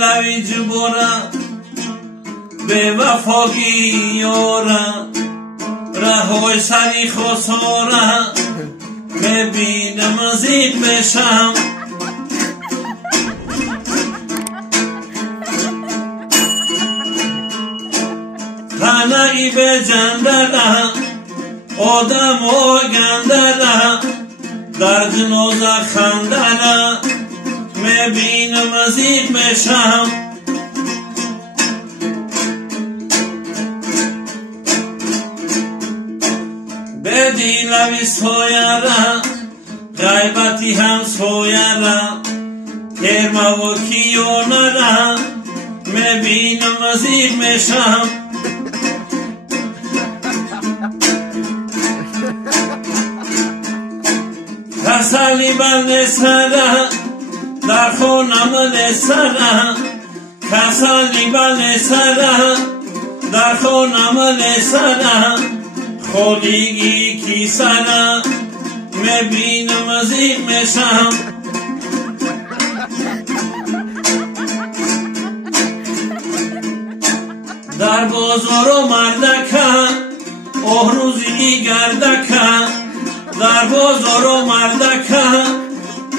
لوی جبورا به وفاقی یورا رهوی سری خسورا ببینم مزید بشم خانه‌ای به جندرم آدم و گندرم در جنازه خندرم میبینم مزید بشم به دیلوی سویرم غیبتی هم سویرم کرمه و کیونرم میبینم مزید بشم کسلی بند سرم در خونم لسرم کسلی بند سرم در خونم لسرم خودیگی کی سرم میبینم مزید میشم در بازار و مردکم اوه روزی گردکم در بازار و مردکم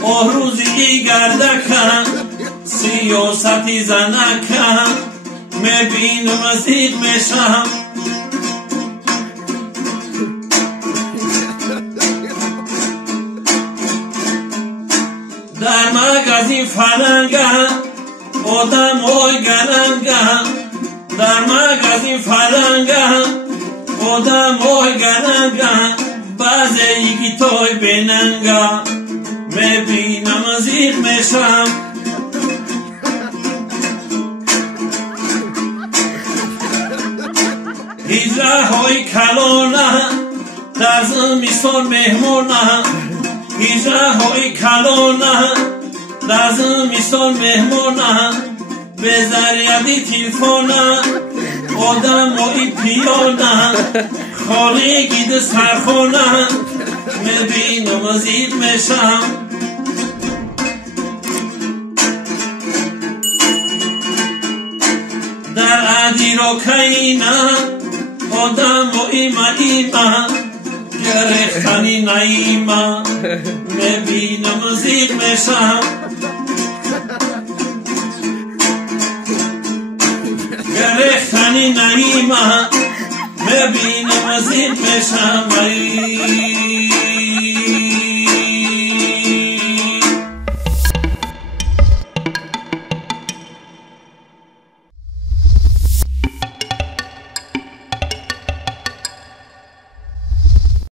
اوه روزی گردکم سیاستی زنکم میبینم مزید میشم در مگزین فرنگم آدم های گرنگم در مگزین فرنگم آدم های گرنگم بعضی یکی توی بیننگم میبینم مزید میشم هجره های کلانه در زمستان مهمانه هجره های کلانه در زمستان مهمانه به ذریعه تلفونه آدم های پیانه خانه گید سرخانه میبینم مزید میشم در عدیر و کینه آدم و ایمه گرفتنی نایمه میبینم مزید میشم گرفتنی نایمه میبینم مزید میشم